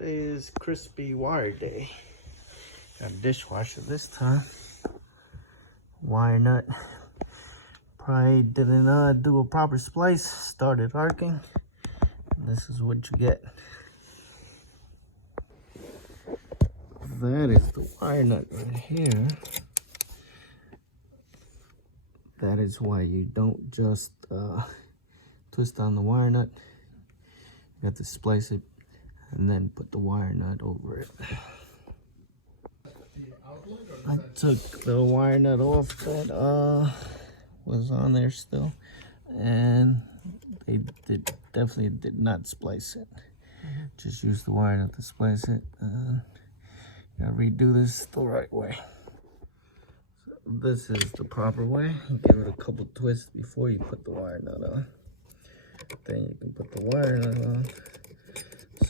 Today is crispy wire day. Got a dishwasher this time. Wire nut. Probably didn't do a proper splice. Started arcing. And this is what you get. That is the wire nut right here. That is why you don't just twist on the wire nut. You have to splice it and then put the wire nut over it. I took the wire nut off that was on there still, and they definitely did not splice it. Just use the wire nut to splice it. You gotta redo this the right way. So this is the proper way. You give it a couple twists before you put the wire nut on. Then you can put the wire nut on.